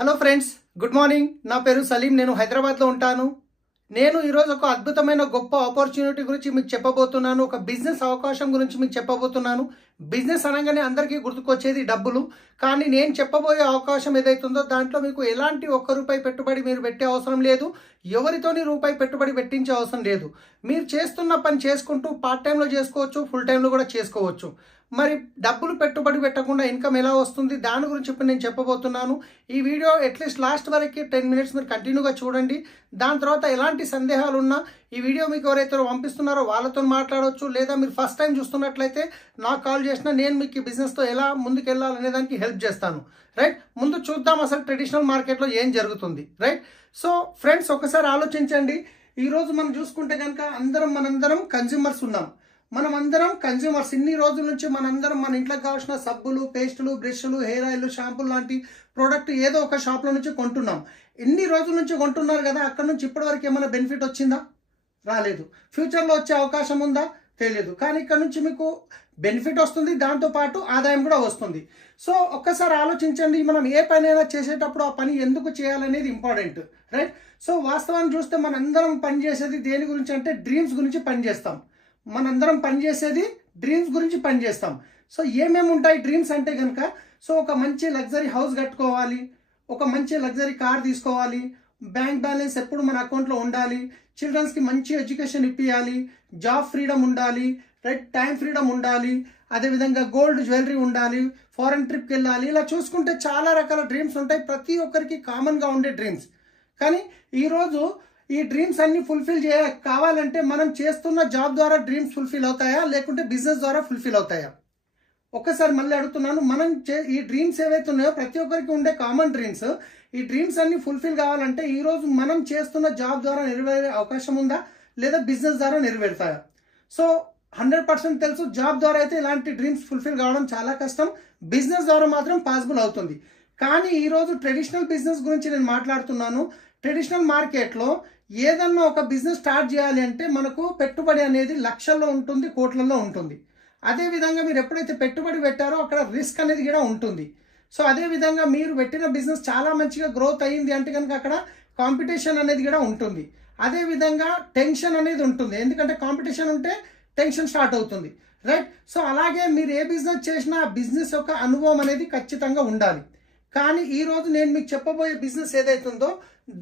Hello friends, good morning. నా పేరు సలీం. నేను హైదరాబాద్లో ఉంటాను. నేను ఈరోజు ఒక అద్భుతమైన గొప్ప ఆపర్చునిటీ గురించి మీకు చెప్పబోతున్నాను. ఒక బిజినెస్ అవకాశం గురించి మీకు చెప్పబోతున్నాను. బిజినెస్ అనగానే అందరికీ గుర్తుకొచ్చేది డబ్బులు. కానీ నేను చెప్పబోయే అవకాశం ఏదైతుందో దాంట్లో మీకు ఎలాంటి ₹1 పెట్టుబడి మీరు పెట్టే అవసరం లేదు. ఎవరితోని రూపాయి పెట్టుబడి పెట్టించే అవసరం లేదు. మీరు చేస్తున్న పని చేసుకుంటూ పార్ట్ టైంలో చేసుకోవచ్చు, ఫుల్ టైంలో కూడా చేసుకోవచ్చు. మరి డబ్బులు పెట్టుబడి పెట్టకుండా ఇన్కమ్ ఎలా వస్తుంది దాని గురించి ఇప్పుడు నేను చెప్పబోతున్నాను. ఈ వీడియో అట్లీస్ట్ లాస్ట్ వరకు 10 మినిట్స్ మీరు కంటిన్యూగా చూడండి. దాని తర్వాత ఎలాంటి సందేహాలు ఉన్నా ఈ వీడియో మీకు ఎవరైతే పంపిస్తున్నారో వాళ్ళతో మాట్లాడవచ్చు. లేదా మీరు ఫస్ట్ టైం చూస్తున్నట్లయితే నాకు కాల్ చేసినా నేను మీకు ఈ బిజినెస్తో ఎలా ముందుకు వెళ్ళాలనే దానికి హెల్ప్ చేస్తాను. రైట్, ముందు చూద్దాం అసలు ట్రెడిషనల్ మార్కెట్లో ఏం జరుగుతుంది. రైట్, సో ఫ్రెండ్స్ ఒకసారి ఆలోచించండి. ఈరోజు మనం చూసుకుంటే కనుక మనందరం కన్జ్యూమర్స్ ఉన్నాం. మనం అందరం కన్జ్యూమర్స్. ఇన్ని రోజుల నుంచి మనందరం మన ఇంట్లోకి కావాల్సిన సబ్బులు, పేస్టులు, బ్రష్లు, హెయిర్ ఆయిల్, షాంపూలు లాంటి ప్రోడక్ట్ ఏదో ఒక షాప్లో నుంచి కొంటున్నాం. ఇన్ని రోజుల నుంచి కొంటున్నారు కదా, అక్కడ నుంచి ఇప్పటివరకు ఏమైనా బెనిఫిట్ వచ్చిందా? రాలేదు. ఫ్యూచర్లో వచ్చే అవకాశం ఉందా? తెలియదు. కానీ ఇక్కడ నుంచి మీకు బెనిఫిట్ వస్తుంది, దాంతోపాటు ఆదాయం కూడా వస్తుంది. సో ఒక్కసారి ఆలోచించండి, మనం ఏ పని అయినా చేసేటప్పుడు ఆ పని ఎందుకు చేయాలనేది ఇంపార్టెంట్. రైట్, సో వాస్తవాన్ని చూస్తే మనందరం పనిచేసేది దేని గురించి అంటే డ్రీమ్స్ గురించి పనిచేస్తాం. మనందరం పనిచేసేది డ్రీమ్స్ గురించి పనిచేస్తాం. సో ఏమేమి ఉంటాయి డ్రీమ్స్ అంటే కనుక, సో ఒక మంచి లగ్జరీ హౌస్ కట్టుకోవాలి, ఒక మంచి లగ్జరీ కార్ తీసుకోవాలి, బ్యాంక్ బ్యాలెన్స్ ఎప్పుడు మన అకౌంట్లో ఉండాలి, చిల్డ్రన్స్కి మంచి ఎడ్యుకేషన్ ఇప్పించాలి, జాబ్ ఫ్రీడమ్ ఉండాలి, రైట్, టైం ఫ్రీడమ్ ఉండాలి, అదేవిధంగా గోల్డ్ జ్యువెలరీ ఉండాలి, ఫారెన్ ట్రిప్కి వెళ్ళాలి. ఇలా చూసుకుంటే చాలా రకాల డ్రీమ్స్ ఉంటాయి, ప్రతి ఒక్కరికి కామన్గా ఉండే డ్రీమ్స్. కానీ ఈరోజు ఈ డ్రీమ్స్ అన్ని ఫుల్ఫిల్ కావాలంటే మనం చేస్తున్న జాబ్ ద్వారా డ్రీమ్స్ ఫుల్ఫిల్ అవుతాయా, లేకుంటే బిజినెస్ ద్వారా ఫుల్ఫిల్ అవుతాయా? ఒక్కసారి మళ్ళీ అడుగుతున్నాను. ఈ డ్రీమ్స్ ఏవైతే ఉన్నాయో ప్రతి ఒక్కరికి ఉండే కామన్ డ్రీమ్స్, ఈ డ్రీమ్స్ అన్ని ఫుల్ఫిల్ కావాలంటే ఈరోజు మనం చేస్తున్న జాబ్ ద్వారా నెరవేరే అవకాశం ఉందా, లేదా బిజినెస్ ద్వారా నెరవేరుతాయా? సో 100% తెలుసు, జాబ్ ద్వారా అయితే ఇలాంటి డ్రీమ్స్ ఫుల్ఫిల్ కావడం చాలా కష్టం. బిజినెస్ ద్వారా మాత్రం పాసిబుల్ అవుతుంది. కానీ ఈరోజు ట్రెడిషనల్ బిజినెస్ గురించి నేను మాట్లాడుతున్నాను. ట్రెడిషనల్ మార్కెట్లో ఏదన్నా ఒక బిజినెస్ స్టార్ట్ చేయాలి అంటే మనకు పెట్టుబడి అనేది లక్షల్లో ఉంటుంది, కోట్లలో ఉంటుంది. అదేవిధంగా మీరు ఎప్పుడైతే పెట్టుబడి పెట్టారో అక్కడ రిస్క్ అనేది కూడా ఉంటుంది. సో అదేవిధంగా మీరు పెట్టిన బిజినెస్ చాలా మంచిగా గ్రోత్ అయ్యింది అంటే కనుక అక్కడ కాంపిటీషన్ అనేది కూడా ఉంటుంది. అదేవిధంగా టెన్షన్ అనేది ఉంటుంది, ఎందుకంటే కాంపిటీషన్ ఉంటే టెన్షన్ స్టార్ట్ అవుతుంది. రైట్, సో అలాగే మీరు ఏ బిజినెస్ చేసినా ఆ బిజినెస్ యొక్క అనుభవం అనేది ఖచ్చితంగా ఉండాలి. కానీ ఈరోజు నేను మీకు చెప్పబోయే బిజినెస్ ఏదైతుందో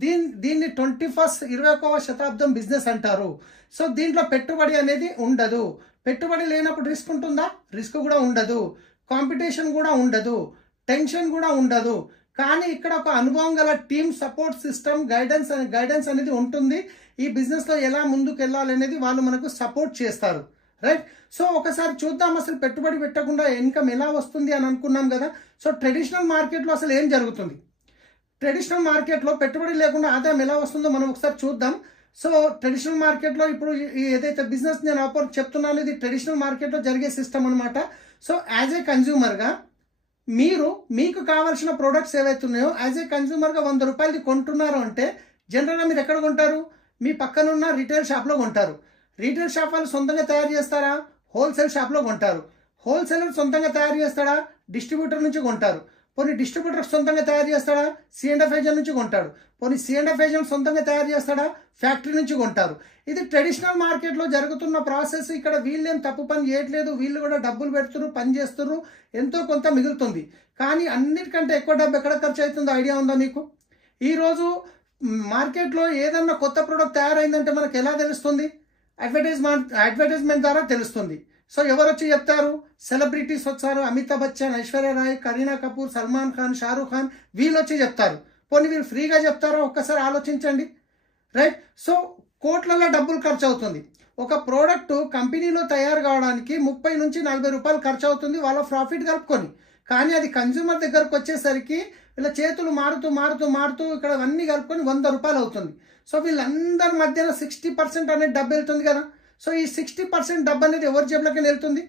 దీన్ని 21వ శతాబ్దం బిజినెస్ అంటారు. సో దీంట్లో పెట్టుబడి అనేది ఉండదు. పెట్టుబడి లేనప్పుడు రిస్క్ ఉంటుందా? రిస్క్ కూడా ఉండదు, కాంపిటీషన్ కూడా ఉండదు, టెన్షన్ కూడా ఉండదు. కానీ ఇక్కడ ఒక అనుభవం గల టీమ్, సపోర్ట్ సిస్టమ్, గైడెన్స్ అనేది ఉంటుంది. ఈ బిజినెస్లో ఎలా ముందుకు వెళ్ళాలి అనేది వాళ్ళు మనకు సపోర్ట్ చేస్తారు. రైట్, సో ఒకసారి చూద్దాం అసలు పెట్టుబడి పెట్టకుండా ఇన్కమ్ ఎలా వస్తుంది అని అనుకున్నాం కదా. సో ట్రెడిషనల్ మార్కెట్లో అసలు ఏం జరుగుతుంది, ట్రెడిషనల్ మార్కెట్లో పెట్టుబడి లేకుండా ఆదాయం ఎలా వస్తుందో మనం ఒకసారి చూద్దాం. సో ట్రెడిషనల్ మార్కెట్లో ఇప్పుడు ఏదైతే బిజినెస్ నేను చెప్తున్నాను ఇది ట్రెడిషనల్ మార్కెట్లో జరిగే సిస్టమ్ అనమాట. సో యాజ్ ఏ కన్జ్యూమర్గా మీకు కావాల్సిన ప్రోడక్ట్స్ ఏవైతే ఉన్నాయో యాజ్ ఏ కన్జ్యూమర్గా ₹100 కొంటున్నారు అంటే జనరల్గా మీరు ఎక్కడ కొంటారు? మీ పక్కనున్న రీటైల్ షాప్లో కొంటారు. రీటైల్ షాప్ వాళ్ళు సొంతంగా తయారు చేస్తారా? హోల్సేల్ షాప్లో కొంటారు. హోల్సేలర్ సొంతంగా తయారు చేస్తాడా? డిస్ట్రిబ్యూటర్ నుంచి కొంటారు. పోనీ డిస్ట్రిబ్యూటర్ సొంతంగా తయారు చేస్తాడా? C&F ఏజెంట్ నుంచి కొంటాడు. పోనీ C&F ఏజెంట్ సొంతంగా తయారు చేస్తాడా? ఫ్యాక్టరీ నుంచి కొంటారు. ఇది ట్రెడిషనల్ మార్కెట్లో జరుగుతున్న ప్రాసెస్. ఇక్కడ వీళ్ళేం తప్పు పని చేయట్లేదు, వీళ్ళు కూడా డబ్బులు పెడుతున్నారు, పని చేస్తున్నారు, ఎంతో కొంత మిగులుతుంది. కానీ అన్నిటికంటే ఎక్కువ డబ్బు ఎక్కడ ఖర్చు అవుతుందో ఐడియా ఉందా మీకు? ఈరోజు మార్కెట్లో ఏదన్నా కొత్త ప్రోడక్ట్ తయారైందంటే మనకు ఎలా తెలుస్తుంది? అడ్వర్టైజ్మెంట్ ద్వారా తెలుస్తుంది. సో ఎవరు వచ్చి చెప్తారు? సెలబ్రిటీస్ వచ్చారు, అమితాబ్ బచ్చన్, ఐశ్వర్య రాయ్, కరీనా కపూర్, సల్మాన్ ఖాన్, షారూఖ్ ఖాన్, వీళ్ళు వచ్చి చెప్తారు. పోనీ వీళ్ళు ఫ్రీగా చెప్తారో ఒక్కసారి ఆలోచించండి. రైట్, సో కోట్లలో డబ్బులు ఖర్చు అవుతుంది. ఒక ప్రోడక్ట్ కంపెనీలో తయారు కావడానికి ₹30 నుంచి ₹40 ఖర్చు అవుతుంది వాళ్ళ ప్రాఫిట్ కలుపుకొని. కానీ అది కన్జ్యూమర్ దగ్గరకు వచ్చేసరికి వీళ్ళ చేతులు మారుతూ ఇక్కడ అన్నీ కలుపుకొని ₹100 అవుతుంది. సో వీళ్ళందరి మధ్యన 60% అనేది డబ్బు వెళ్తుంది కదా. సో ఈ 60% డబ్బు అనేది ఎవరి జేబులోకి వెళ్తుంది?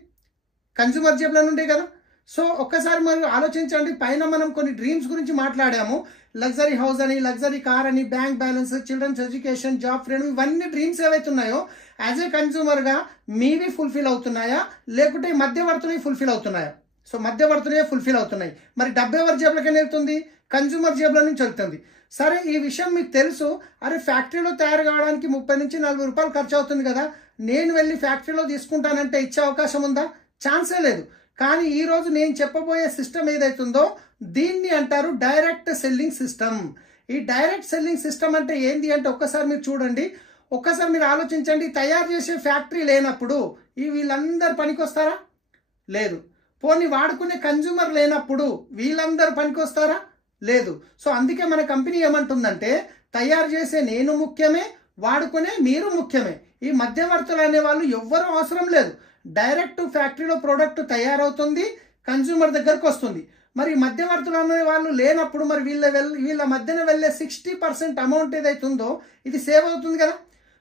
కన్జ్యూమర్ జేబులో నుండే కదా. సో ఒక్కసారి మరి ఆలోచించండి. పైన మనం కొన్ని డ్రీమ్స్ గురించి మాట్లాడాము, లగ్జరీ హౌస్ అని, లగ్జరీ కార్ అని, bank balance, children's education, job freedom, ఇవన్నీ డ్రీమ్స్ ఏవైతే ఉన్నాయో యాజ్ ఏ కన్జ్యూమర్గా మీవి ఫుల్ఫిల్ అవుతున్నాయా, లేకుంటే మధ్యవర్తులు ఫుల్ఫిల్ అవుతున్నాయా? సో మధ్యవర్తులే ఫుల్ఫిల్ అవుతున్నాయి. మరి డబ్బు ఎవరి జేబులకైనా వెళ్తుంది? కన్జ్యూమర్ జేబుల నుంచి వెళ్తుంది. సరే, ఈ విషయం మీకు తెలుసు. అరే, ఫ్యాక్టరీలో తయారు కావడానికి 30 నుంచి 40 రూపాయలు ఖర్చు అవుతుంది కదా, నేను వెళ్ళి ఫ్యాక్టరీలో తీసుకుంటానంటే ఇచ్చే అవకాశం ఉందా? ఛాన్సే లేదు. కానీ ఈరోజు నేను చెప్పబోయే సిస్టమ్ ఏదైతుందో దీన్ని అంటారు డైరెక్ట్ సెల్లింగ్ సిస్టమ్. ఈ డైరెక్ట్ సెల్లింగ్ సిస్టమ్ అంటే ఏంటి అంటే ఒక్కసారి మీరు చూడండి, ఒక్కసారి మీరు ఆలోచించండి. తయారు చేసే ఫ్యాక్టరీ లేనప్పుడు వీళ్ళందరూ పనికొస్తారా? లేదు. పోనీ వాడుకునే కన్జ్యూమర్ లేనప్పుడు వీళ్ళందరూ పనికొస్తారా? లేదు. సో అందుకే మన కంపెనీ ఏమంటుందంటే తయారు చేసే నేను ముఖ్యమే, వాడుకునే మీరు ముఖ్యమే. ఈ మధ్యవర్తులు అనే వాళ్ళు ఎవ్వరూ అవసరం లేదు. డైరెక్ట్ ఫ్యాక్టరీలో ప్రోడక్ట్ తయారవుతుంది, కన్జ్యూమర్ దగ్గరకు వస్తుంది. మరి మధ్యవర్తులు అనే వాళ్ళు లేనప్పుడు మరి వీళ్ళ మధ్యన వెళ్ళే 60% అమౌంట్ ఏదైతుందో ఇది సేవ్ అవుతుంది కదా.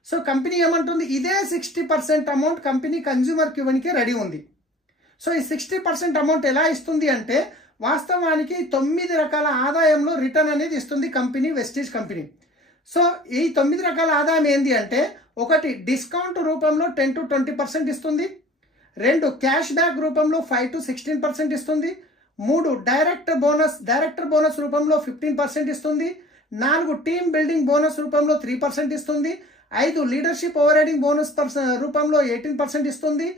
సో కంపెనీ ఏమంటుంది, ఇదే 60% అమౌంట్ కంపెనీ కన్జ్యూమర్కి ఇవ్వడానికి రెడీ ఉంది. సో ఈ 60% అమౌంట్ ఎలా ఇస్తుంది అంటే వాస్తవానికి 9 రకాల ఆదాయంలో రిటర్న్ అనేది ఇస్తుంది కంపెనీ, వెస్టీజ్ కంపెనీ. సో ఈ 9 రకాల ఆదాయం ఏంటి అంటే, ఒకటి డిస్కౌంట్ రూపంలో 10 to 20% ఇస్తుంది. 2 క్యాష్ బ్యాక్ రూపంలో 5 to 16% ఇస్తుంది. 3 డైరెక్టర్ బోనస్ రూపంలో 15% ఇస్తుంది. 4 టీమ్ బిల్డింగ్ బోనస్ రూపంలో 3% ఇస్తుంది. 5 లీడర్షిప్ ఓవర్ రైడింగ్ బోనస్ రూపంలో 18% ఇస్తుంది.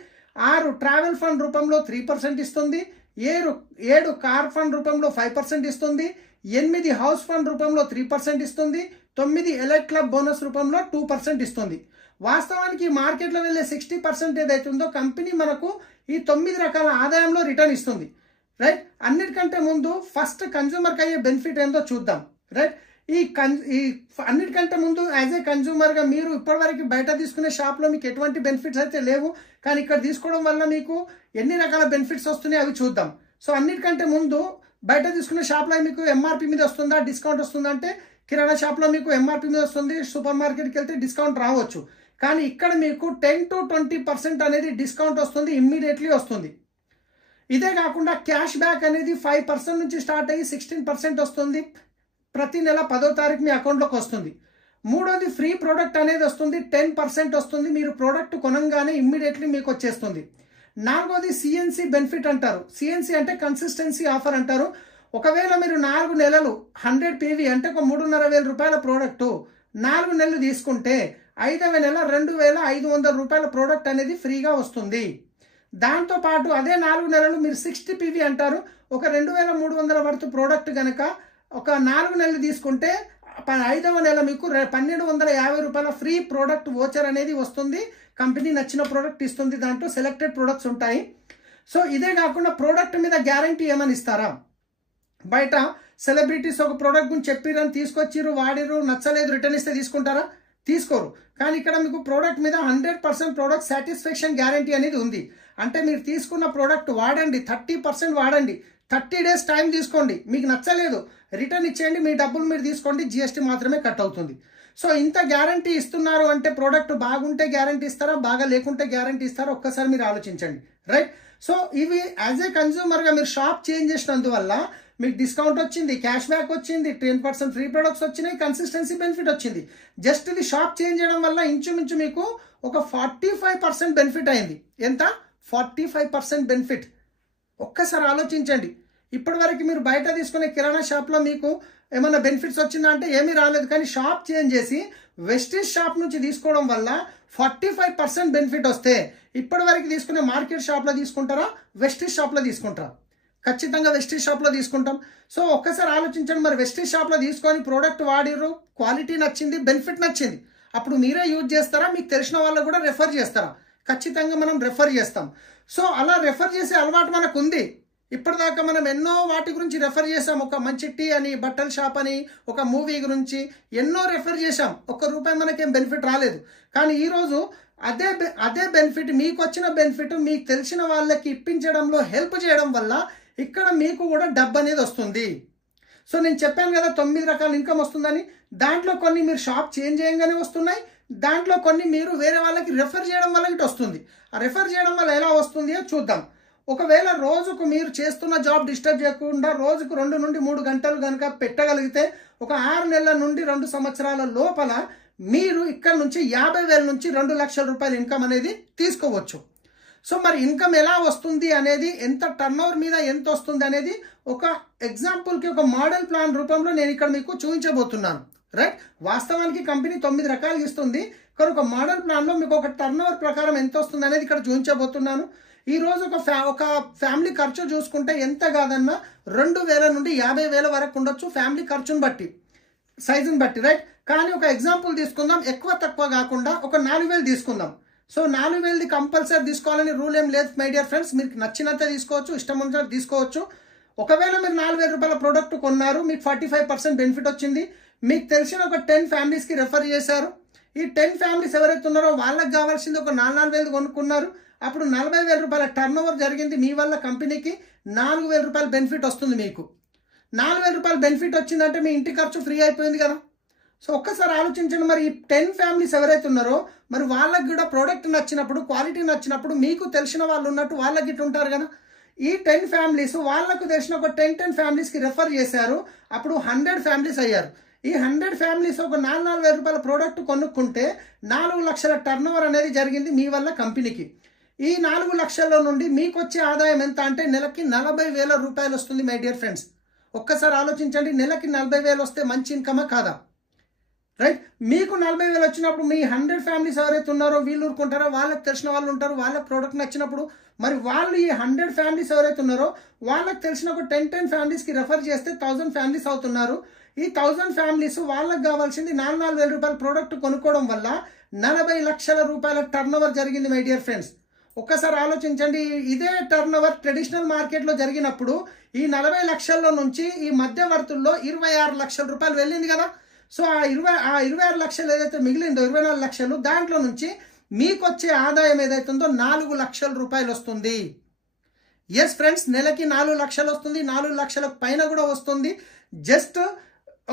6 ట్రావెల్ ఫండ్ రూపంలో 3% ఇస్తుంది. 7 కార్ ఫండ్ రూపంలో 5% ఇస్తుంది. 8 హౌస్ ఫండ్ రూపంలో 3% ఇస్తుంది. 9 ఎలైట్ క్లబ్ బోనస్ రూపంలో 2% ఇస్తుంది. వాస్తవానికి మార్కెట్లో వెళ్ళే 60% ఏదైతుందో కంపెనీ మనకు ఈ 9 రకాల ఆదాయంలో రిటర్న్ ఇస్తుంది. రైట్. అన్నిటికంటే ముందు ఫస్ట్ కన్జ్యూమర్కి అయ్యే బెనిఫిట్ ఏందో చూద్దాం. రైట్. ఈ అన్నిటికంటే ముందు యాజ్ ఏ కన్జ్యూమర్గా మీరు ఇప్పటివరకు బయట తీసుకునే షాప్లో మీకు ఎటువంటి బెనిఫిట్స్ అయితే లేవు, కానీ ఇక్కడ తీసుకోవడం వల్ల మీకు ఎన్ని రకాల బెనిఫిట్స్ వస్తున్నాయి అవి చూద్దాం. సో అన్నిటికంటే ముందు బయట తీసుకునే షాప్లో మీకు ఎంఆర్పి మీద వస్తుందా, డిస్కౌంట్ వస్తుందా అంటే కిరాణా షాప్లో మీకు ఎంఆర్పి మీద వస్తుంది, సూపర్ మార్కెట్కి వెళ్తే డిస్కౌంట్ రావచ్చు. కానీ ఇక్కడ మీకు 10 to 20% అనేది డిస్కౌంట్ వస్తుంది, ఇమ్మీడియట్లీ వస్తుంది. ఇదే కాకుండా క్యాష్ బ్యాక్ అనేది 5% నుంచి స్టార్ట్ అయ్యి 16% వస్తుంది. ప్రతి నెల 10వ తారీఖు మీ అకౌంట్లోకి వస్తుంది. 3వది ఫ్రీ ప్రోడక్ట్ అనేది వస్తుంది, 10% వస్తుంది. మీరు ప్రోడక్ట్ కొనంగానే ఇమ్మీడియట్లీ మీకు వచ్చేస్తుంది. 4వది సిఎన్సి బెనిఫిట్ అంటారు. సిఎన్సి అంటే కన్సిస్టెన్సీ ఆఫర్ అంటారు. ఒకవేళ మీరు 4 నెలలు 100 PV అంటే ఒక 3,500 రూపాయల ప్రోడక్టు 4 నెలలు తీసుకుంటే 5వ నెల 2,500 రూపాయల ప్రోడక్ట్ అనేది ఫ్రీగా వస్తుంది. దాంతోపాటు అదే 4 నెలలు మీరు 60 PV అంటారు. ఒక 2,300 వర్త్ ప్రోడక్ట్ కనుక ఒక 4 నెలలు తీసుకుంటే 5వ నెల మీకు 1,250 రూపాయల ఫ్రీ ప్రోడక్ట్ వోచర్ అనేది వస్తుంది. కంపెనీ నచ్చిన ప్రోడక్ట్ ఇస్తుంది, దాంట్లో సెలెక్టెడ్ ప్రోడక్ట్స్ ఉంటాయి. సో ఇదే కాకుండా ప్రోడక్ట్ మీద గ్యారంటీ ఏమని ఇస్తారా? బయట సెలబ్రిటీస్ ఒక ప్రోడక్ట్ గురించి చెప్పిరని తీసుకొచ్చిర్రు, వాడిరు, నచ్చలేదు, రిటర్న్ ఇస్తే తీసుకుంటారా? తీసుకోరు. కానీ ఇక్కడ మీకు ప్రోడక్ట్ మీద 100% ప్రోడక్ట్ సాటిస్ఫాక్షన్ గ్యారంటీ అనేది ఉంది. అంటే మీరు తీసుకున్న ప్రోడక్ట్ వాడండి, 30% వాడండి, 30 days టైం తీసుకోండి, మీకు నచ్చలేదు రిటర్న్ ఇచ్చేయండి, మీ డబ్బులు మీరు తీసుకోండి, GST మాత్రమే కట్ అవుతుంది. సో ఇంత గ్యారంటీ ఇస్తున్నారు అంటే ప్రోడక్ట్ బాగుంటే గ్యారంటీ ఇస్తారా, బాగా లేకుంటే గ్యారంటీ ఇస్తారా? ఒక్కసారి మీరు ఆలోచించండి. రైట్. సో ఇవి యాజ్ ఏ కన్జ్యూమర్గా మీరు షాప్ చేంజ్ చేసినందువల్ల మీకు డిస్కౌంట్ వచ్చింది, క్యాష్ బ్యాక్ వచ్చింది, 10% ఫ్రీ ప్రొడక్ట్స్ వచ్చినాయి, కన్సిస్టెన్సీ బెనిఫిట్ వచ్చింది. జస్ట్ ఇది షాప్ చేంజ్ చేయడం వల్ల ఇంచుమించు మీకు ఒక 45% బెనిఫిట్ అయింది. ఎంత? 45% బెనిఫిట్. ఒక్కసారి ఆలోచించండి. ఇప్పటి వరకు మీరు బయట తీసుకునే కిరాణా షాప్లో మీకు ఏమైనా బెనిఫిట్స్ వచ్చిందా అంటే ఏమీ రాలేదు. కానీ షాప్ చేంజ్ చేసి వెస్టీజ్ షాప్ నుంచి తీసుకోవడం వల్ల 45% బెనిఫిట్ వస్తే ఇప్పటి వరకు తీసుకునే మార్కెట్ షాప్లో తీసుకుంటారా, వెస్టీజ్ షాప్లో తీసుకుంటారా? ఖచ్చితంగా వెస్టీజ్ షాప్లో తీసుకుంటాం. సో ఒక్కసారి ఆలోచించండి. మరి వెస్టీజ్ షాప్లో తీసుకొని ప్రోడక్ట్ వాడిరు, క్వాలిటీ నచ్చింది, బెనిఫిట్ నచ్చింది, అప్పుడు మీరే యూజ్ చేస్తారా, మీకు తెలిసిన వాళ్ళు కూడా రెఫర్ చేస్తారా? ఖచ్చితంగా మనం రెఫర్ చేస్తాం. సో అలా రెఫర్ చేసే అలవాటు మనకు ఉంది. ఇప్పటిదాకా మనం ఎన్నో వాటి గురించి రెఫర్ చేసాం. ఒక మంచి టీ అని, బట్టల షాప్ అని, ఒక మూవీ గురించి ఎన్నో రెఫర్ చేసాం. ₹1 మనకేం బెనిఫిట్ రాలేదు. కానీ ఈరోజు అదే బెనిఫిట్, మీకు వచ్చిన బెనిఫిట్ మీకు తెలిసిన వాళ్ళకి ఇప్పించడంలో హెల్ప్ చేయడం వల్ల ఇక్కడ మీకు కూడా డబ్బు అనేది వస్తుంది. సో నేను చెప్పాను కదా 9 రకాల ఇన్కమ్ వస్తుందని. దాంట్లో కొన్ని మీరు షాప్ చేంజ్ చేయగానే వస్తున్నాయి, దాంట్లో కొన్ని మీరు వేరే వాళ్ళకి రెఫర్ చేయడం వల్ల ఇటు వస్తుంది. ఆ రెఫర్ చేయడం వల్ల ఎలా వస్తుందో చూద్దాం. ఒకవేళ రోజుకు మీరు చేస్తున్న జాబ్ డిస్టర్బ్ చేయకుండా రోజుకు 2 నుండి 3 గంటలు కనుక పెట్టగలిగితే ఒక 6 నెలల నుండి 2 సంవత్సరాల లోపల మీరు ఇక్కడ నుంచి 50,000 నుంచి 2 లక్షల రూపాయల ఇన్కమ్ అనేది తీసుకోవచ్చు. సో మరి ఇన్కమ్ ఎలా వస్తుంది అనేది, ఎంత టర్న్ ఓవర్ మీద ఎంత వస్తుంది అనేది ఒక ఎగ్జాంపుల్కి ఒక మోడల్ ప్లాన్ రూపంలో నేను ఇక్కడ మీకు చూపించబోతున్నాను. రైట్, వాస్తవానికి కంపెనీ 9 రకాలు ఇస్తుంది, కానీ ఒక మోడల్ ప్లాన్లో మీకు ఒక టర్న్ ఓవర్ ప్రకారం ఎంత వస్తుంది అనేది ఇక్కడ చూపించబోతున్నాను. ఈరోజు ఒక ఫ్యామిలీ ఖర్చు చూసుకుంటే ఎంత కాదన్నా 2,000 నుండి 50,000 వరకు ఉండొచ్చు, ఫ్యామిలీ ఖర్చును బట్టి, సైజుని బట్టి. రైట్, కానీ ఒక ఎగ్జాంపుల్ తీసుకుందాం, ఎక్కువ తక్కువ కాకుండా ఒక 4,000 తీసుకుందాం. సో 4,000ది కంపల్సరీ తీసుకోవాలని రూల్ ఏం లేదు మై డియర్ ఫ్రెండ్స్. మీకు నచ్చినంత తీసుకోవచ్చు, ఇష్టం ఉన్నంత తీసుకోవచ్చు. ఒకవేళ మీరు 4,000 రూపాయల ప్రోడక్ట్ కొన్నారు, మీకు 45% బెనిఫిట్ వచ్చింది, మీకు తెలిసిన ఒక 10 ఫ్యామిలీస్కి రెఫర్ చేశారు. ఈ 10 ఫ్యామిలీస్ ఎవరైతే ఉన్నారో వాళ్ళకి కావాల్సింది ఒక 4,000 కొనుక్కున్నారు, అప్పుడు 40,000 రూపాయల టర్న్ ఓవర్ జరిగింది. మీ వల్ల కంపెనీకి 4,000 రూపాయల బెనిఫిట్ వస్తుంది. మీకు 4,000 రూపాయల బెనిఫిట్ వచ్చిందంటే మీ ఇంటి ఖర్చు ఫ్రీ అయిపోయింది కదా. సో ఒక్కసారి ఆలోచించండి, మరి ఈ 10 ఫ్యామిలీస్ ఎవరైతే ఉన్నారో మరి వాళ్ళకి కూడా ప్రోడక్ట్ నచ్చినప్పుడు, క్వాలిటీ నచ్చినప్పుడు, మీకు తెలిసిన వాళ్ళు ఉన్నట్టు వాళ్ళకి ఇటు ఉంటారు కదా. ఈ 10 ఫ్యామిలీస్ వాళ్ళకు తెలిసిన ఒక 10 ఫ్యామిలీస్కి రెఫర్ చేశారు, అప్పుడు 100 ఫ్యామిలీస్ అయ్యారు. ఈ 100 ఫ్యామిలీస్ ఒక 4,000 రూపాయల ప్రోడక్ట్ కొనుక్కుంటే 4 లక్షల టర్న్ ఓవర్ అనేది జరిగింది మీ వల్ల కంపెనీకి. ఈ 4 లక్షల నుండి మీకు వచ్చే ఆదాయం ఎంత అంటే నెలకి 40,000 రూపాయలు వస్తుంది మై డియర్ ఫ్రెండ్స్. ఒక్కసారి ఆలోచించండి, నెలకి 40,000 వస్తే మంచి ఇన్కమా కాదా? రైట్, మీకు 40,000 వచ్చినప్పుడు మీ 100 ఫ్యామిలీస్ ఎవరైతే ఉన్నారో వీళ్ళు ఊరుకుంటారో, వాళ్ళకి తెలిసిన వాళ్ళు ఉంటారు, వాళ్ళకి ప్రోడక్ట్ నచ్చినప్పుడు మరి వాళ్ళు ఈ 100 ఫ్యామిలీస్ ఎవరైతే ఉన్నారో వాళ్ళకి తెలిసిన ఒక 10 ఫ్యామిలీస్కి రెఫర్ చేస్తే 1,000 ఫ్యామిలీస్ అవుతున్నారు. ఈ 1,000 ఫ్యామిలీస్ వాళ్ళకి కావాల్సింది 4,000 రూపాయల ప్రోడక్ట్ కొనుక్కోవడం వల్ల 40 లక్షల రూపాయల టర్న్ ఓవర్ జరిగింది మై డియర్ ఫ్రెండ్స్. ఒక్కసారి ఆలోచించండి, ఇదే టర్న్ ఓవర్ ట్రెడిషనల్ మార్కెట్లో జరిగినప్పుడు ఈ 40 లక్షల్లో నుంచి ఈ మధ్యవర్తుల్లో 26 లక్షల రూపాయలు వెళ్ళింది కదా. సో ఆ 26 లక్షలు ఏదైతే మిగిలిందో 24 లక్షలు, దాంట్లో నుంచి మీకు వచ్చే ఆదాయం ఏదైతే ఉందో 4 లక్షల రూపాయలు వస్తుంది. ఎస్ ఫ్రెండ్స్, నెలకి 4 లక్షలు వస్తుంది, 4 లక్షల పైన కూడా వస్తుంది. జస్ట్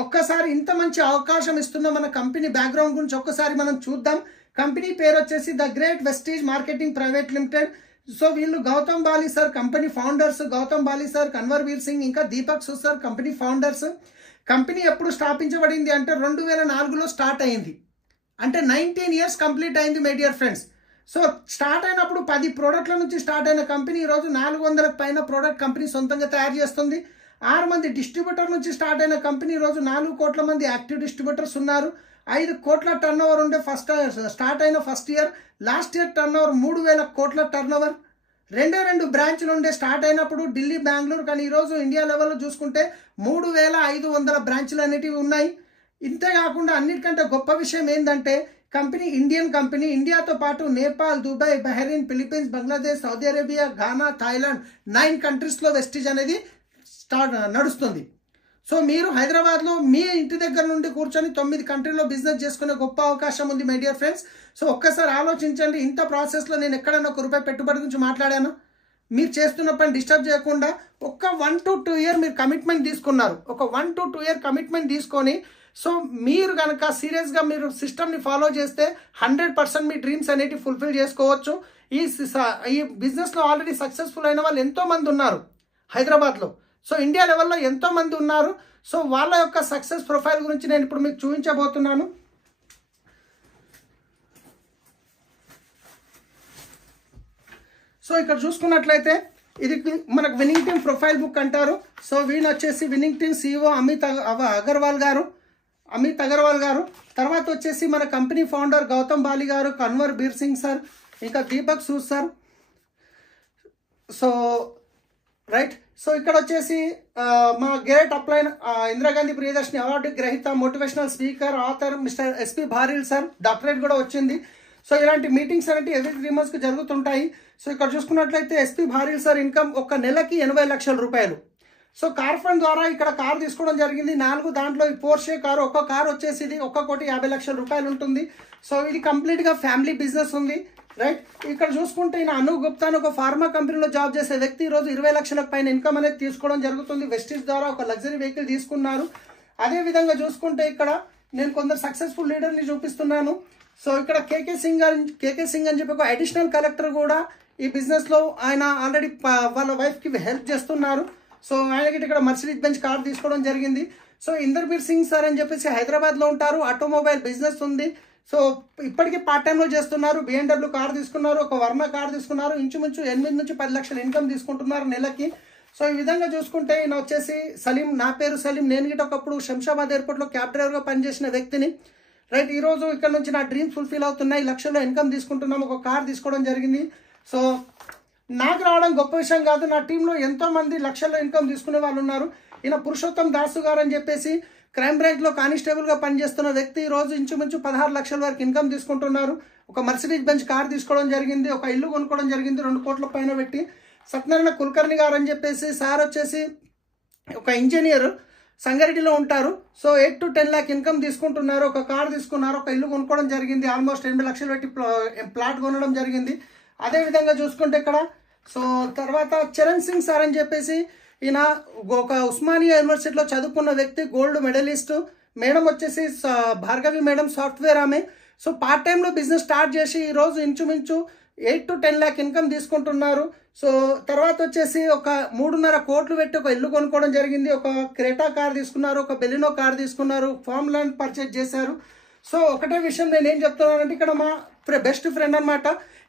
ఒక్కసారి ఇంత మంచి అవకాశం ఇస్తున్న మన కంపెనీ బ్యాక్గ్రౌండ్ గురించి ఒక్కసారి మనం చూద్దాం. కంపెనీ పేరు వచ్చేసి the great Vestige marketing private limited. So వీళ్ళు Gautam Bali sir company founders, Gautam Bali sir, Kanwarbir Singh, ఇంకా Deepak Sood sir company founders. Company ఎప్పుడు స్థాపించబడింది అంటే 2004లో స్టార్ట్ అయింది, అంటే 19 ఇయర్స్ కంప్లీట్ అయింది my dear friends. So start అయినప్పుడు 10 ప్రోడక్ట్ల నుంచి స్టార్ట్ అయిన కంపెనీ ఈరోజు 400కు పైన ప్రోడక్ట్ కంపెనీ సొంతంగా తయారు చేస్తుంది. 6 మంది డిస్ట్రిబ్యూటర్ నుంచి స్టార్ట్ అయిన కంపెనీ ఈరోజు 4 కోట్ల మంది యాక్టివ్ డిస్ట్రిబ్యూటర్స్ ఉన్నారు. 5 కోట్ల టర్న్ ఓవర్ ఉండే స్టార్ట్ అయిన first year. Last year turn over 3,000 కోట్ల టర్న్ ఓవర్. 2 బ్రాంచ్లు ఉండే స్టార్ట్ అయినప్పుడు ఢిల్లీ, బెంగళూరు, కానీ ఈరోజు ఇండియా లెవెల్లో చూసుకుంటే 3,500 బ్రాంచ్లు అనేటివి ఉన్నాయి. ఇంతేకాకుండా అన్నిటికంటే గొప్ప విషయం ఏంటంటే కంపెనీ ఇండియన్ కంపెనీ, ఇండియాతో పాటు Nepal, Dubai, Bahrain, Philippines, Bangladesh, Saudi Arabia, Ghana, Thailand 9 కంట్రీస్లో వెస్టీజ్ అనేది నడుస్తుంది. సో మీరు హైదరాబాద్లో మీ ఇంటి దగ్గర నుండి కూర్చొని 9 కంట్రీలో బిజినెస్ చేసుకునే గొప్ప అవకాశం ఉంది మై డియర్ ఫ్రెండ్స్. సో ఒక్కసారి ఆలోచించండి, ఇంత ప్రాసెస్లో నేను ఎక్కడైనా ₹1 పెట్టుబడి గురించి మాట్లాడాను? మీరు చేస్తున్న పని డిస్టర్బ్ చేయకుండా ఒక 1 to 2 ఇయర్ మీరు కమిట్మెంట్ తీసుకున్నారు. ఒక 1 to 2 ఇయర్ కమిట్మెంట్ తీసుకొని సో మీరు కనుక సీరియస్గా మీరు సిస్టమ్ని ఫాలో చేస్తే 100% మీ డ్రీమ్స్ అనేవి ఫుల్ఫిల్ చేసుకోవచ్చు. ఈ బిజినెస్లో ఆల్రెడీ సక్సెస్ఫుల్ అయిన వాళ్ళు ఎంతోమంది ఉన్నారు హైదరాబాద్లో. సో ఇండియా లెవెల్లో ఎంతోమంది ఉన్నారు. సో వాళ్ళ యొక్క సక్సెస్ ప్రొఫైల్ గురించి నేను ఇప్పుడు మీకు చూపించబోతున్నాను. సో ఇక్కడ చూసుకున్నట్లయితే ఇది మనకు విన్నింగ్ టీమ్ ప్రొఫైల్ బుక్ అంటారు. సో వీళ్ళు వచ్చేసి winning team CEO Amit Agarwal గారు. తర్వాత వచ్చేసి మన కంపెనీ ఫౌండర్ గౌతమ్ బాలి గారు, కన్వర్వీర్ సింగ్ సార్, ఇంకా Deepak Sood sir. So right, so ఇక్కడ వచ్చేసి మా great upline Indira Gandhi Priyadarshini award గ్రహీత, motivational speaker, author mister SP Bharil sir, doctorate కూడా వచ్చింది. సో ఇలాంటి మీటింగ్స్ అనేవి ఎవ్రీ 3 monthsకి జరుగుతుంటాయి. సో ఇక్కడ చూసుకున్నట్లయితే SP భారీల్ సార్ ఇన్కమ్ ఒక నెలకి 80 లక్షల రూపాయలు. సో కార్ ఫండ్ ద్వారా ఇక్కడ కార్ తీసుకోవడం జరిగింది 4, దాంట్లో ఈ పోర్షే కారు, ఒక్క కార్ వచ్చేసి ఇది 1,50,00,000 రూపాయలు ఉంటుంది. సో ఇది కంప్లీట్గా ఫ్యామిలీ బిజినెస్ ఉంది. రైట్, ఇక్కడ చూసుకుంటే ఈయన అను గుప్తా అని ఒక ఫార్మా కంపెనీలో జాబ్ చేసే వ్యక్తి ఈరోజు 20 లక్షలకు పైన ఇన్కమ్ అనేది తీసుకోవడం జరుగుతుంది. వెస్టీజ్ ద్వారా ఒక లగ్జరీ వెహికల్ తీసుకున్నారు. అదేవిధంగా చూసుకుంటే ఇక్కడ నేను కొందరు సక్సెస్ఫుల్ లీడర్ని చూపిస్తున్నాను. సో ఇక్కడ కేకే సింగ్ అని చెప్పి ఒక అడిషనల్ కలెక్టర్ కూడా ఈ బిజినెస్లో ఆయన ఆల్రెడీ వాళ్ళ వైఫ్కి హెల్ప్ చేస్తున్నారు. సో ఆయనకి ఇక్కడ మర్సిడీస్ బెంజ్ కార్ తీసుకోవడం జరిగింది. సో ఇందర్బీర్ సింగ్ సార్ అని చెప్పేసి హైదరాబాద్లో ఉంటారు, ఆటోమొబైల్ బిజినెస్ ఉంది. సో ఇప్పటికీ పార్ట్ టైంలో చేస్తున్నారు. BMW కార్ తీసుకున్నారు, ఒక వర్ణ కార్ తీసుకున్నారు, ఇంచుమించు 8 నుంచి 10 లక్షల ఇన్కమ్ తీసుకుంటున్నారు నెలకి. సో ఈ విధంగా చూసుకుంటే ఈయన వచ్చేసి సలీం. నా పేరు సలీం. నేను గిట్ట ఒకప్పుడు శంషాబాద్ ఎయిర్పోర్ట్లో క్యాబ్ డ్రైవర్గా పనిచేసిన వ్యక్తిని. రైట్, ఈరోజు ఇక్కడ నుంచి నా డ్రీమ్స్ ఫుల్ఫిల్ అవుతున్నాయి. లక్షల్లో ఇన్కమ్ తీసుకుంటున్నాం. ఒక కార్ తీసుకోవడం జరిగింది. సో నాకు రావడం గొప్ప విషయం కాదు. నా టీంలో ఎంతోమంది లక్షల్లో ఇన్కమ్ తీసుకునే వాళ్ళు ఉన్నారు. ఈయన పురుషోత్తం దాసు గారు అని చెప్పేసి క్రైమ్ బ్రాంచ్లో కానిస్టేబుల్గా పనిచేస్తున్న వ్యక్తి ఈరోజు ఇంచుమించు 16 లక్షల వరకు ఇన్కమ్ తీసుకుంటున్నారు. ఒక మర్సిడీస్ బెంచ్ కార్ తీసుకోవడం జరిగింది, ఒక ఇల్లు కొనుక్కోవడం జరిగింది 2 కోట్ల పైన పెట్టి. సత్యనారాయణ కుల్కర్ణి గారు అని చెప్పేసి సార్ వచ్చేసి ఒక ఇంజనీర్, సంగారెడ్డిలో ఉంటారు. సో 8 to 10 లాక్ ఇన్కమ్ తీసుకుంటున్నారు. ఒక కార్ తీసుకున్నారు, ఒక ఇల్లు కొనుక్కోవడం జరిగింది. ఆల్మోస్ట్ 8 లక్షలు పెట్టి ప్లాట్ కొనడం జరిగింది. అదేవిధంగా చూసుకుంటే ఇక్కడ సో తర్వాత చరణ్ సింగ్ సార్ అని చెప్పేసి ఈయన ఒక ఉస్మానియా యూనివర్సిటీలో చదువుకున్న వ్యక్తి, గోల్డ్ మెడలిస్ట్. మేడం వచ్చేసి భార్గవి మేడం, సాఫ్ట్వేర్ ఆమె. సో పార్ట్ టైంలో బిజినెస్ స్టార్ట్ చేసి ఈరోజు ఇంచుమించు 8 to 10 లాక్ ఇన్కమ్ తీసుకుంటున్నారు. సో తర్వాత వచ్చేసి ఒక 3.5 కోట్లు పెట్టి ఒక ఇల్లు కొనుక్కోవడం జరిగింది. ఒక క్రెటా కార్ తీసుకున్నారు, ఒక బెలినో కార్ తీసుకున్నారు, ఫార్మ్ ల్యాండ్ పర్చేజ్ చేశారు. సో ఒకటే విషయం నేను ఏం చెప్తున్నానంటే, ఇక్కడ మా బెస్ట్ ఫ్రెండ్ అనమాట.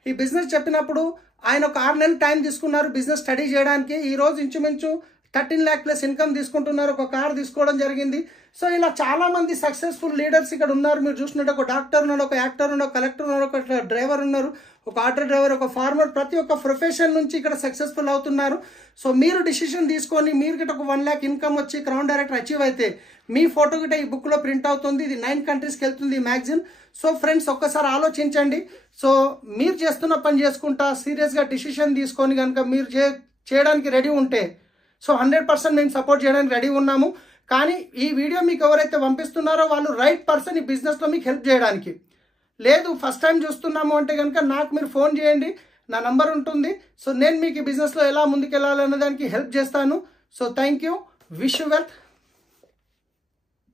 ఈ బిజినెస్ చెప్పినప్పుడు ఆయన ఒక 6 నెలలు టైం తీసుకున్నారు బిజినెస్ స్టడీ చేయడానికి. ఈరోజు ఇంచుమించు 13 లాక్ ప్లస్ ఇన్కమ్ తీసుకుంటున్నారు. ఒక కార్ తీసుకోవడం జరిగింది. సో ఇలా చాలా మంది సక్సెస్ఫుల్ లీడర్స్ ఇక్కడ ఉన్నారు. మీరు చూసినట్టు ఒక డాక్టర్ ఉన్నాడు, ఒక యాక్టర్ ఉన్నాడు, ఒక కలెక్టర్ ఉన్నాడు, ఒక డ్రైవర్ ఉన్నారు, ఒక ఆటో డ్రైవర్, ఒక ఫార్మర్. ప్రతి ఒక్క ప్రొఫెషన్ నుంచి ఇక్కడ సక్సెస్ఫుల్ అవుతున్నారు. సో మీరు డిసిషన్ తీసుకొని మీరు గిట్ట ఒక 1 లాక్ ఇన్కమ్ వచ్చి క్రౌన్ డైరెక్టర్ అచీవ్ అయితే మీ ఫోటో గిట్ట ఈ బుక్లో ప్రింట్ అవుతుంది. ఇది 9 కంట్రీస్కి వెళ్తుంది ఈ మ్యాగజైన్. సో ఫ్రెండ్స్ ఒక్కసారి ఆలోచించండి. సో మీరు చేస్తున్న పని చేసుకుంటా సీరియస్గా డిసిషన్ తీసుకొని కనుక మీరు చేయడానికి రెడీ ఉంటే సో 100% మేము సపోర్ట్ చేయడానికి రెడీ ఉన్నాము. కానీ ఈ వీడియో మీకు ఎవరైతే పంపిస్తున్నారో వాళ్ళు రైట్ పర్సన్ ఈ బిజినెస్లో మీకు హెల్ప్ చేయడానికి. లేదు ఫస్ట్ టైం చూస్తున్నాము అంటే కనుక నాకు మీరు ఫోన్ చేయండి, నా నంబర్ ఉంటుంది. సో నేను మీకు ఈ బిజినెస్లో ఎలా ముందుకెళ్ళాలనే దానికి హెల్ప్ చేస్తాను. So thank you, wish you well.